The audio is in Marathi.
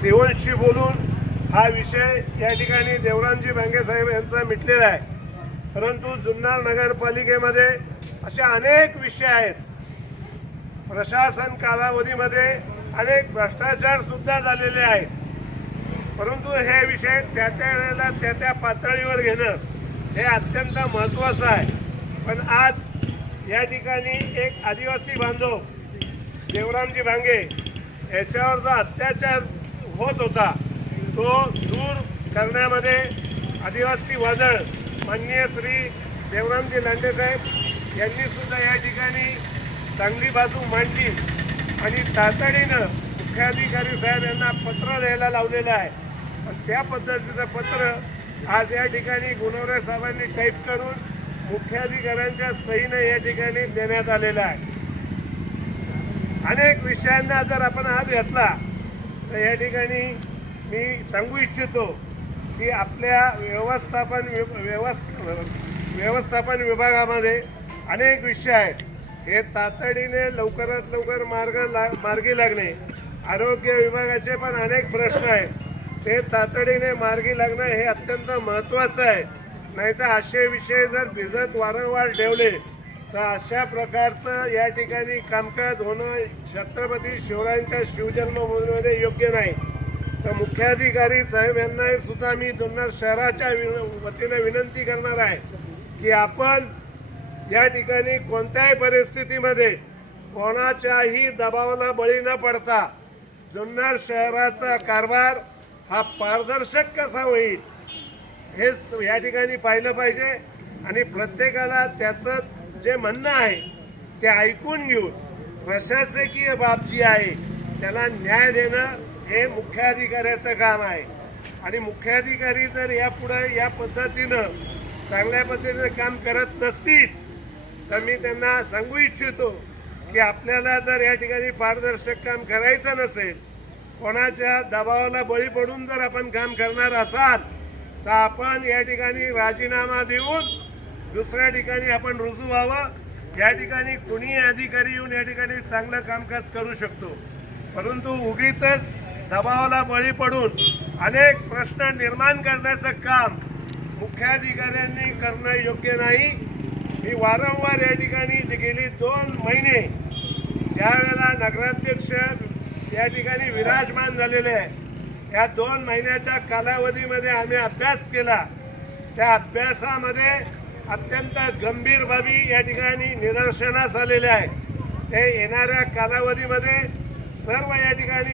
सीओनशी बोलून हा विषय या ठिकाणी देवरामजी भांगे साहेब यांचा मिटलेला आहे। परंतु जुन्नर नगरपालिकेमध्ये असे अनेक विषय आहेत। प्रशासन कालावधीमध्ये अनेक भ्रष्टाचार सुद्धा झालेले आहेत, परंतु हे विषय त्या वेळेला त्या पातळीवर घेणं हे अत्यंत महत्त्वाचं आहे। पण आज या ठिकाणी एक आदिवासी बांधव देवरामजी भांगे याच्यावर जो अत्याचार होत होता तो दूर करण्यामध्ये आदिवासी वादळ माननीय श्री देवरामजी लांडे साहेब यांनी सुद्धा या ठिकाणी चांगली बाजू मांडली आणि तातडीनं मुख्याधिकारी साहेब यांना पत्र द्यायला लावलेलं आहे। आणि त्या पद्धतीचं पत्र आज या ठिकाणी गुणवरे साहेबांनी टाईप करून मुख्याधिकाऱ्यांच्या सहीने या ठिकाणी देण्यात आलेलं आहे। अनेक विषयांना जर आपण हात घातला तर या ठिकाणी मी सांगू इच्छितो की आपल्या व्यवस्थापन विभागामध्ये अनेक विषय आहेत। हे तातडीने लवकरात लवकर मार्गी लागणे, आरोग्य विभागाचे पण अनेक प्रश्न आहेत, ते तातडीने मार्गी लागणं हे अत्यंत महत्त्वाचं आहे। नाहीतर असे विषय जर भिजत वारंवार ठेवले तर अशा प्रकारचं या ठिकाणी कामकाज होणं छत्रपती शिवरायांच्या शिवजन्मभूमीमध्ये योग्य नाही। तर मुख्याधिकारी साहेब यांना सुद्धा मी जुन्नर शहराच्या वतीने विनंती करणार आहे की आपण या ठिकाणी कोणत्याही परिस्थितीमध्ये कोणाच्याही दबावाला बळी न पडता जुन्नर शहराचा कारभार हा पारदर्शक कसा होईल हेच या ठिकाणी पाहिलं पाहिजे। आणि प्रत्येकाला त्याचं जे म्हणणं आहे ते ऐकून घेऊन प्रशासकीय बाब जी आहे त्याला न्याय देणं हे मुख्याधिकाऱ्याचं काम आहे। आणि मुख्याधिकारी जर यापुढे या पद्धतीनं चांगल्या पद्धतीने काम करत नसतील तर मी त्यांना सांगू इच्छितो की आपल्याला जर या ठिकाणी पारदर्शक काम करायचं नसेल, कोणाच्या दबावाला बळी पडून जर आपण काम करणार असाल तर आपण या ठिकाणी राजीनामा देऊन दुसऱ्या ठिकाणी आपण रुजू व्हावं। या ठिकाणी कुणीही अधिकारी येऊन या ठिकाणी चांगलं कामकाज करू शकतो, परंतु उगीचच दबावाला बळी पडून अनेक प्रश्न निर्माण करण्याचं काम मुख्याधिकाऱ्यांनी करणं योग्य नाही। मी वारंवार या ठिकाणी गेली 2 महिने ज्या वेळेला नगराध्यक्ष या ठिकाणी विराजमान झालेले आहे, या 2 महिन्याच्या कालावधीमध्ये आम्ही अभ्यास केला। त्या अभ्यासामध्ये अत्यंत गंभीर बाबी या ठिकाणी निदर्शनास आलेल्या आहेत। ते येणाऱ्या कालावधीमध्ये सर्व या ठिकाणी